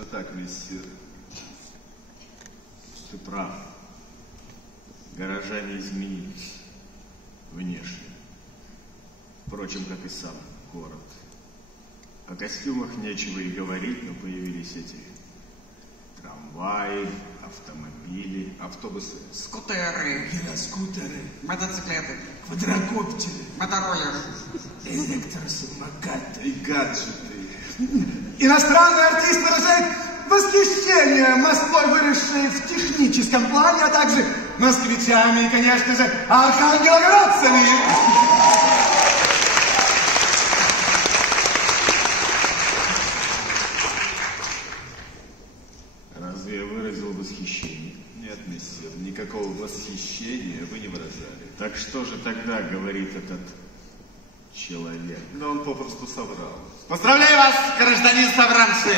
Точно так, месье. Ты прав. Горожане изменились внешне. Впрочем, как и сам город. О костюмах нечего и говорить, но появились эти трамваи, автомобили, автобусы, скутеры, гироскутеры, мотоциклеты, квадрокоптеры, мотороллеры, электросамокаты и гаджеты. Иностранный артист выражает восхищение Москвой, выросшей в техническом плане, а также москвичами и, конечно же, архангелогородцами. Разве я выразил восхищение? Нет, месье, никакого восхищения вы не выражали. Так что же тогда говорит этот человек? Да он попросту соврал. Поздравляю вас, гражданин Совранцы!